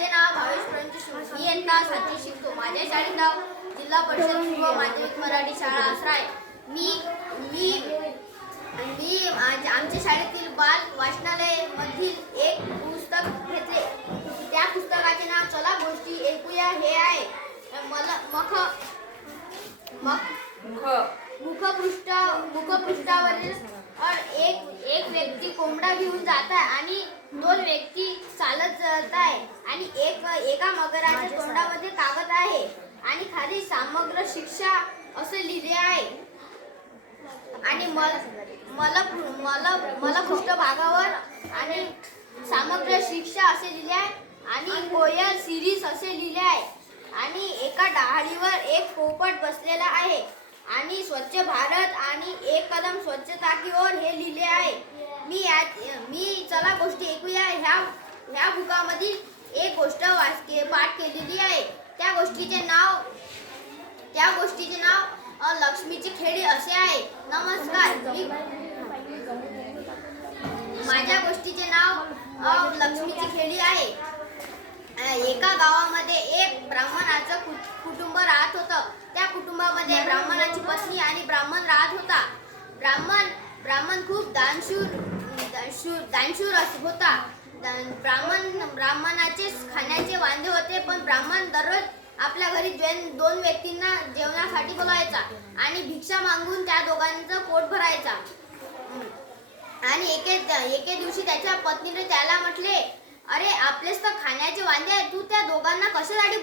माझे नाव भावेश प्रंजू. मी इयत्ता 7वी शिकतो. माझ्या शाळेचे नाव जिल्हा परिषद पूर्व माध्यमिक मराठी शाळा आसराय. मी मी मी आमच्या शाळेतील बाल वाचनालय मधील एक पुस्तक घेतले. त्या पुस्तकाचे नाव चला गोष्टी ऐकूया हे आहे. मुखपृष्ठावरील एक व्यक्ती कोंबडा घेऊन जात आहे आणि दोन व्यक्ती चालत जात आहे आणि एका मगराच्या तोंडामध्ये कागद आहे आणि खाली समग्र शिक्षा असे लिहिले आहे. आणि मला पृष्ठभागावर आणि समग्र शिक्षा असे लिहिले आहे आणि कोयल सिरीज असे लिहिले आहे आणि एका डहाळीवर एक पोपट बसलेला आहे आणि स्वच्छ भारत आणि एक कदम स्वच्छता की ओर हे लिहिले आहे. मी चला गोष्टी ऐकूया ह्या बुकामधील एक गोष्ट पाठ केलेली आहे. त्या गोष्टीचे नाव लक्ष्मीची खेळी असे आहे. नमस्कार. माझ्या गोष्टीचे नाव लक्ष्मीची खेळी आहे. एका गावामध्ये एक ब्राह्मणाचं कुटुंब राहत होतं. त्या कुटुंबामध्ये ब्राह्मणाची पत्नी आणि ब्राह्मण राहत होता. ब्राह्मण खूप दानशूर होता. ब्राह्मणाचे खाण्याचे वांदे होते, पण ब्राह्मण दररोज आपल्या घरी दोन व्यक्तींना जेवणासाठी बोलायचा आणि भिक्षा मागून त्या दोघांचं पोट भरायचा. आणि एके दिवशी त्याच्या पत्नीने त्याला म्हटले, अरे आपलेच तर खाण्याचे वांदे आहे, तू त्या दोघांना कशासाठी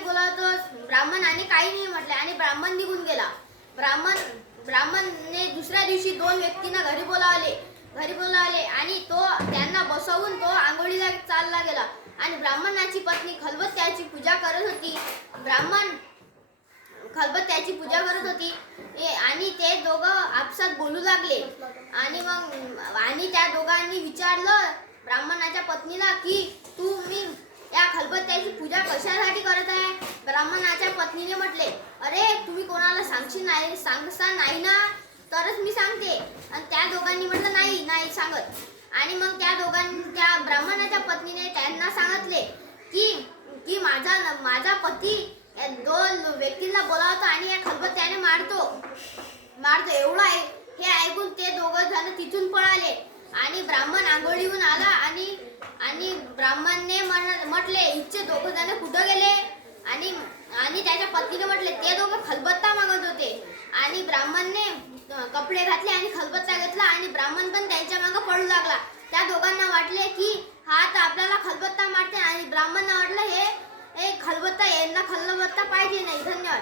बोलावतोस? ब्राह्मणाने काही नाही म्हटले आणि ब्राह्मण निघून गेला. ब्राह्मणने दुसऱ्या दिवशी दोन व्यक्तींना घरी बोलावले आणि त्यांना बसवून तो आंघोळीला चालला गेला आणि ब्राह्मणाची पत्नी खलबत्त्याची पूजा करत होती आणि ते दोघं आपसात बोलू लागले. आणि त्या दोघांनी विचारलं ब्राह्मणाच्या पत्नीला की तुम्ही या खलबत्त्याची पूजा कशासाठी करत आहे? ब्राह्मणाच्या पत्नीने म्हटले, अरे तुम्ही कोणाला सांगता नाही ना, तरच मी सांगते. आणि त्या दोघांनी म्हटलं नाही सांगत. आणि मग त्या ब्राह्मणाच्या पत्नीने त्यांना सांगितले की माझा पती दोन व्यक्तींना बोलावतो आणि या खलबत्त्याने मारतो एवढं आहे. हे ऐकून ते दोघं जण तिथून पळाले आणि ब्राह्मण आंघोळीहून आला आणि ब्राह्मणने म्हटले, इथचे दोघं जण कुठं गेले? आणि त्याच्या पत्नीने म्हटले, ते दोघं खलबत्ता मागत होते. आणि ब्राह्मणने कपडे घातले आणि खलबत्ता घेतला आणि ब्राह्मण पण त्यांच्या मागे पळू लागला. त्या दोघांना वाटले की हा तर आपल्याला खलबत्ता मारते आणि ब्राह्मणांना वाटलं हे खलबत्ता पाहिजे नाही. धन्यवाद.